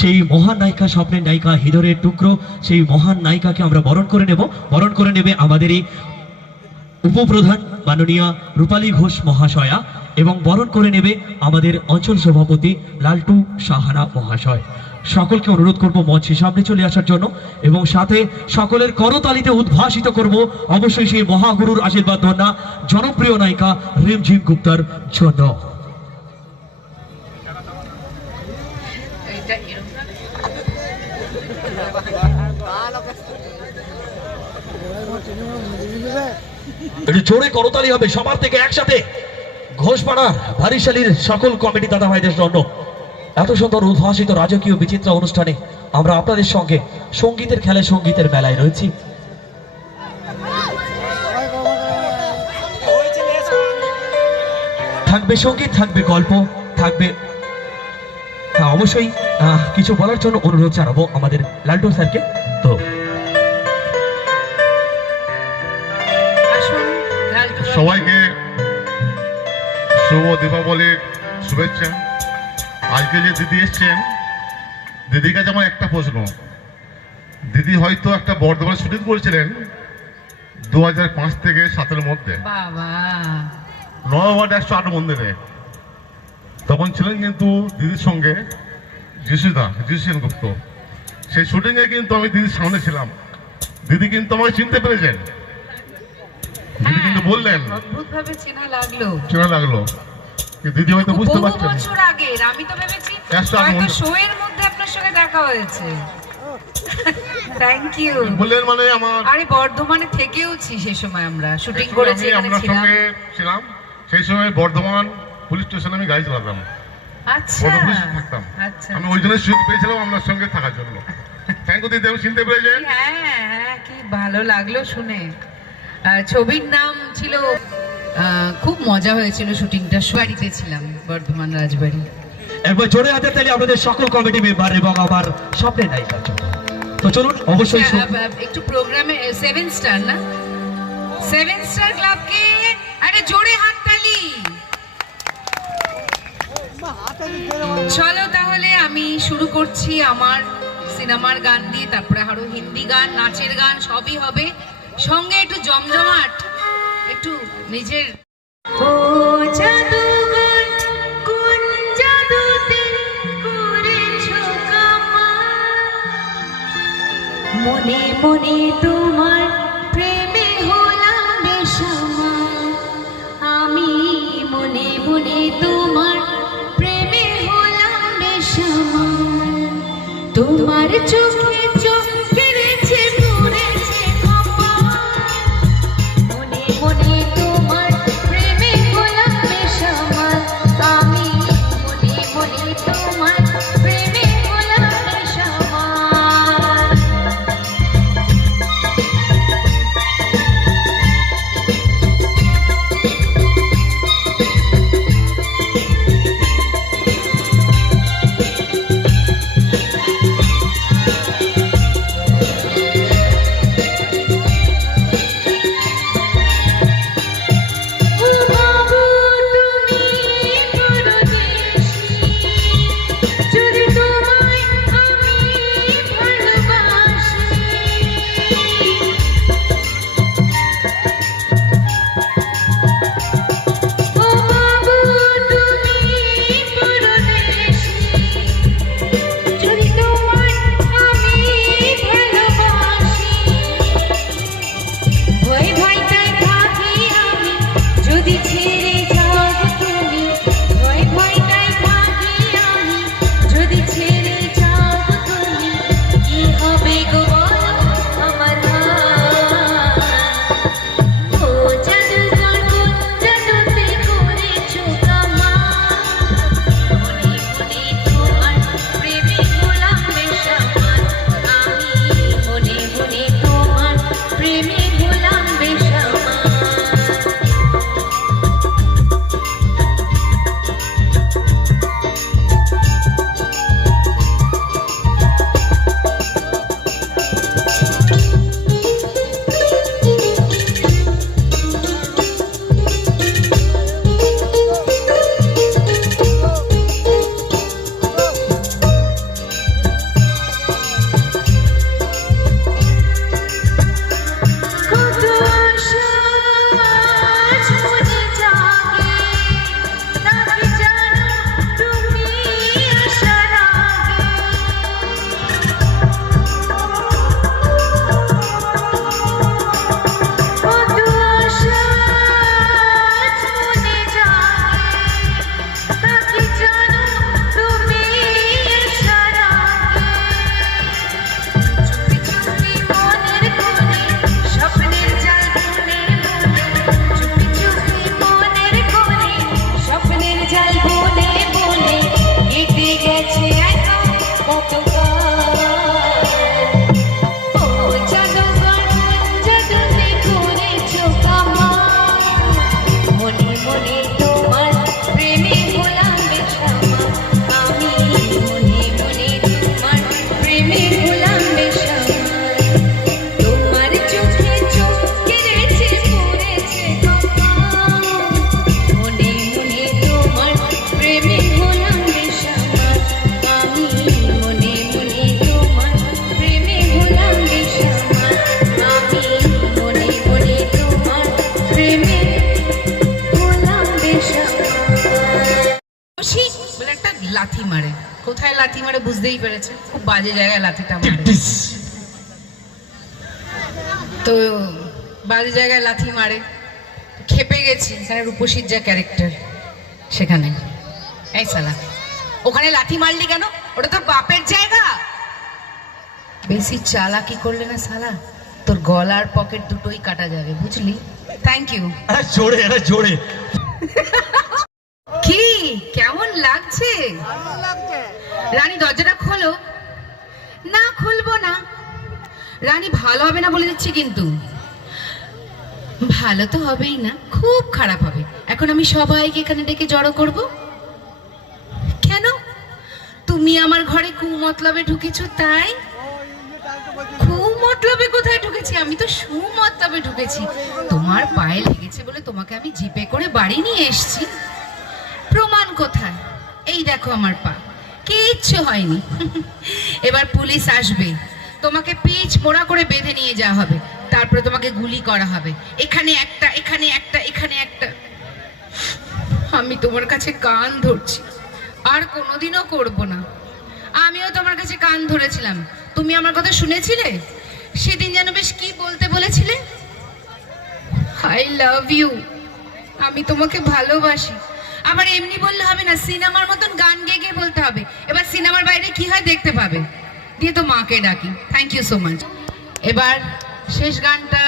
সেই মহান নায়িকা, স্বপ্নের নায়িকা, হৃদয়ের টুকরো সেই মহান নায়িকাকে আমরা বরণ করে নেবে আমাদের এই উপপ্রধান মাননীয়া রূপালী ঘোষ মহাশয়া, এবং বরণ করে নেবে আমাদের অঞ্চল সভাপতি লালটু সাহানা মহাশয়। সকলকে অনুরোধ করব মঞ্চের সামনে চলে আসার জন্য, এবং সাথে সকলের করতালিতে উদ্ভাসিত করব অবশ্যই সেই মহাগুরুর আশীর্বাদ ধন্যা জনপ্রিয় নায়িকা রিমঝিম গুপ্তার জন্য। জোরে করতালি হবে সবার থেকে একসাথে ঘোষপাড়ার ভারিশালীর সকল কমিটি দাদা ভাইদের জন্য। এত সুন্দর উদ্ভাসিত রাজকীয় বিচিত্র অনুষ্ঠানে আমরা আপনাদের সঙ্গে সঙ্গীতের খেলায়, সঙ্গীতের মেলায় রয়েছি। থাকবে সঙ্গীত, থাকবে গল্প, থাকবে অবশ্যই কিছু বলার জন্য অনুরোধ জানাবো আমাদের লালটু স্যারকে। তো সবাইকে শুভ দীপাবলির শুভেচ্ছা। আজকে যে দিদি এসছেন, দিদির কাছে আমার একটা প্রশ্ন। দিদি হয়তো একটা বর্ধমান শুটিং করেছিলেন 2005 থেকে 7-এর মধ্যে, নবাব 108 মন্দিরে। তখন ছিলেন কিন্তু দিদির সঙ্গে যিশু সেনগুপ্ত। সেই শুটিংয়ে কিন্তু আমি দিদির সামনে ছিলাম। দিদি কিন্তু আমাকে চিনতে পেরেছেন। দিদি কিন্তু বললেন, অদ্ভুতভাবে চেনা লাগলো। দিদি হয়তো বুঝতে পারছেন। বছর আগে আমি তো ভেবেছি হয়তো শো এর মধ্যে আপনার সঙ্গে দেখা হয়েছে। Thank you. বললেন মানে আমার, আরে বর্ধমানে থেকেওছি সেই সময়, আমরা শুটিং করেছি, আমরা সঙ্গে ছিলাম। সেই সময় বর্ধমান পুলিশ স্টেশনে আমি গাড়ি চালাতাম। আচ্ছা থাকতাম। আচ্ছা, আমি ওই জন্য সুযোগ পেয়েছিলাম আপনার সঙ্গে থাকার জন্য। থ্যাংক ইউ দিদি, আমি চিনতে পেরেছেন। হ্যাঁ, কি ভালো লাগলো শুনে। ছবির নাম ছিল, খুব মজা হয়েছিল শুটিংটা। বাড়িতে ছিলাম, বর্ধমান রাজবাড়ি। একবার জোরে হাতে তালি আমাদের সকল কমিটি মেম্বার এবং আমার স্বপ্নের নায়িকার জন্য। তো চলুন অবশ্যই একটু প্রোগ্রামে 7 স্টার না, 7 স্টার ক্লাবকে আরে জোরে হাততালি। চলো তাহলে আমি শুরু করছি আমার সিনেমার গান দিয়ে, তারপরে আরো হিন্দি গান, নাচের গান সবই হবে, সঙ্গে একটু জমজমাট, একটু নিজের ও জাদুগান কোন জাদুতে করেছো কামাল, মনে মনে তোমার প্রেমে হলাম বেসামাল, আমি মনে মনে তোমার প্রেমে হলাম বেসামাল, তোমার চোখে চোখ ফিরেছে পড়েছে কপাল, মনে মনে তোমার প্রেমে হলাম বেসামাল, আমি মনে মনে তোমার প্রেমে হলাম বেসামাল। মারে বুঝতেই পেরেছে, খুব বাজে জায়গায় লাথিটা মারে। তো বাজে জায়গায় লাথি মারে, খেপে গেছি। স্যার রূপসীর যা ক্যারেক্টার সেখানে, এই সালা ওখানে লাথি মারলি কেন? ওটা তোর বাপের জায়গা। বেশি চালাকি করলে না সালা, তোর গলার পকেট দুটোই কাটা যাবে, বুঝলি? Thank you. জোরে জোরে। কি কেমন লাগছে? রানী দরজাটা খোলো। না খুলবো না রানী, ভালো হবে না বলে দিচ্ছি কিন্তু। ভালো তো হবেই না, খুব খারাপ হবে। এখন আমি সবাইকে এখানে ডেকে জড়ো করব কেন? তুমি আমার ঘরে কুমতলবে ঢুকেছো তাই? কুমতলবে কোথায় ঢুকেছি? আমি তো সুমতলবে ঢুকেছি। তোমার পায়ে লেগেছে বলে তোমাকে আমি জিপে করে বাড়ি নিয়ে এসেছি। প্রমাণ কোথায়? এই দেখো আমার পা, কিচ্ছু হয়নি। এবার পুলিশ আসবে, তোমাকে পিচ মোড়া করে বেঁধে নিয়ে যাওয়া হবে, তারপরে তোমাকে গুলি করা হবে। এখানে একটা, এখানে একটা, এখানে একটা। আমি তোমার কাছে কান ধরছি, আর কোনোদিনও করব না। আমিও তোমার কাছে কান ধরেছিলাম, তুমি আমার কথা শুনেছিলে? সেদিন যেন বেশ কি বলতে বলেছিলে, আই লাভ ইউ, আমি তোমাকে ভালোবাসি। আবার এমনি বললে হবে না, সিনেমার মতন গান গেয়ে গিয়ে বলতে হবে। এবার সিনেমার বাইরে কি হয় দেখতে পাবে। দিয়ে তো মাকে ডাকি। Thank you so much. এবার শেষ গানটা